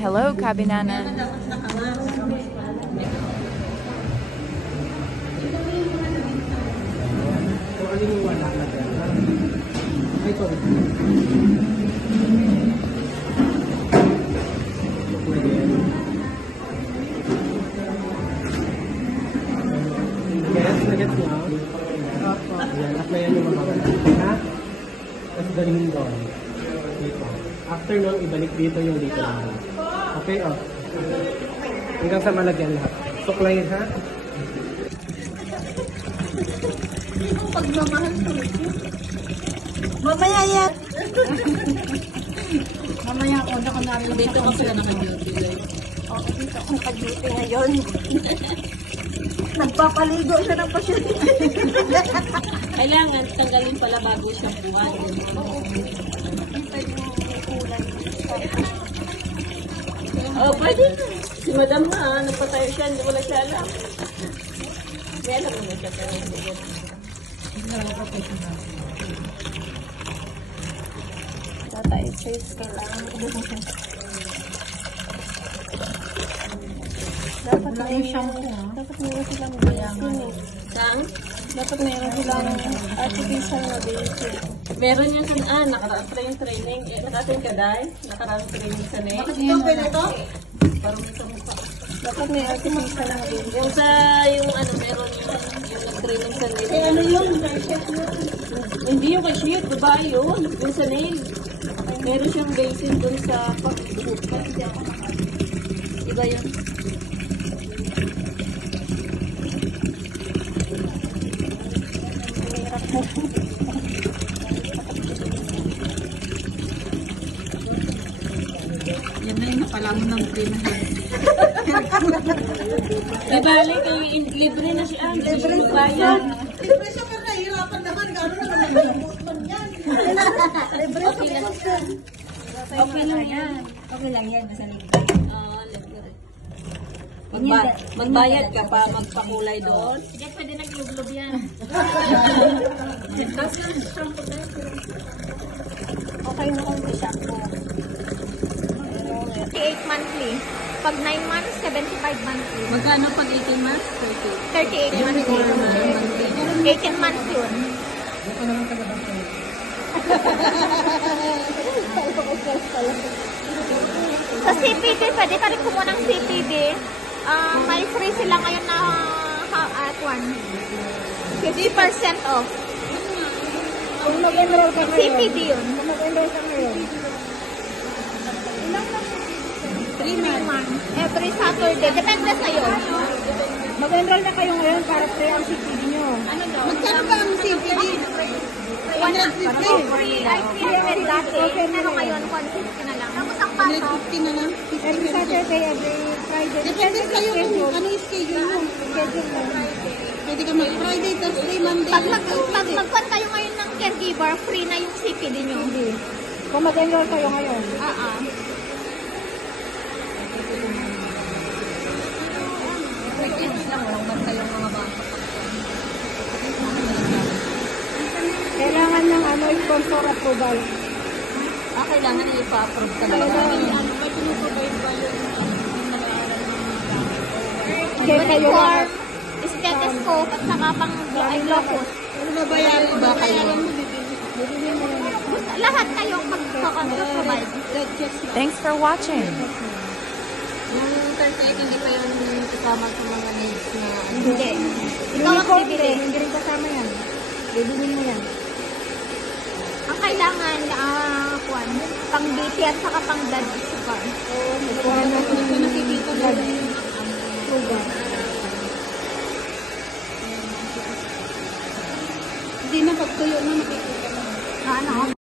Hello, Kabinanan. Gets mo? Yan, applyan yung mga wala. Ha? Tapos dalhin doon. Dito. After nun, ibalik dito yung dito naman. Okay, oh. Hanggang sa malagyan lahat. Suklayin, ha? Pagmamahal ko. Mamaya yan. Mamaya ako na ko namin. Dito ko sila naka-duty. Oo, dito ako naka-duty ngayon. Nagpapaligo siya ng pasyente. Kailangan tanggalin pala bago siya buwan. Oh, pwede na. Si Madam na, nagpatayo siya, hindi ko lang siya alam. May alam mo na siya, pero hindi ko. Tatay, face kailangan. Dapat may shampoo. Dapat meron silang basin eh. Sang? Dapat meron silang artificial na basin. Meron yung nakaraan pa yung training. Nakating ka dahil? Nakaraan training sa NEC. Bakit ito? Pwede ito? Parang may kamukha. Dapat may artificial na basin. Yung sa, meron yung nag-training sa NEC. Eh ano yun? Kay-chef yun. Hindi yung cashier, babae yun. Yung sa nail. Meron siyang basin dun sa pag-bukas. Iba yun. Yan na yung napalaman ng prima. Ibalik, libre na siya. Libre na bayad. Libre siya pero nahihirapan naman. Gano'n naman nahihirapan yan. Libre Okay lang. Okay lang yan. Okay lang yan. Basta libre. Magbayad ka pa, magpakulay doon. Hindi, pwede naglublob yan. Okay na kung sa shampoo. 38 monthly. Pag 9 months, 75 monthly. Magkano pag 18 months? 38 monthly. 18 months yun. Sa CPD, pwede ka rin kumuha ng CPD. May free sila ngayon na at 50% off. Kung mag-enroll ka ngayon. CPD yun. Kung mag-enroll ka ngayon. 3 months. Every Saturday. Depende sa'yo. Mag-enroll na kayo ngayon para free ang CPD nyo. Magkano ba ang CPD? 150. Free, I free dati. Pero ngayon, 150 na lang. Tapos ang pasok. 150 na lang? Every Saturday, every Friday. Depende sa'yo kung ano yung schedule mo. Schedule mo. Pwede ka mag-Friday, Thursday, Monday. Pag magkuhan kayo ngayon ng caregiver, free na yung CPD nyo. Hindi. Kung mag-enroll kayo ngayon. Kailangan ng sponsor approval. Kailangan ipa-approve ka lang. May pinuprovide ba yung Uniform, stethoscope, at saka pang glocus. ano babayaran ba kayo? Lahat kayo mag-provide. Thanks for watching. Yung 38, hindi pa yun kasama sa mga needs na Hindi. Ikaw ang Uniform bibili. din, hindi rin kasama yan. Bibilin mo yan. Ang kailangan, pang BP at saka pang blood sugar. Kuha na ito nakikita blood sugar. Hindi na pagtuyo na nakikita na. Ano?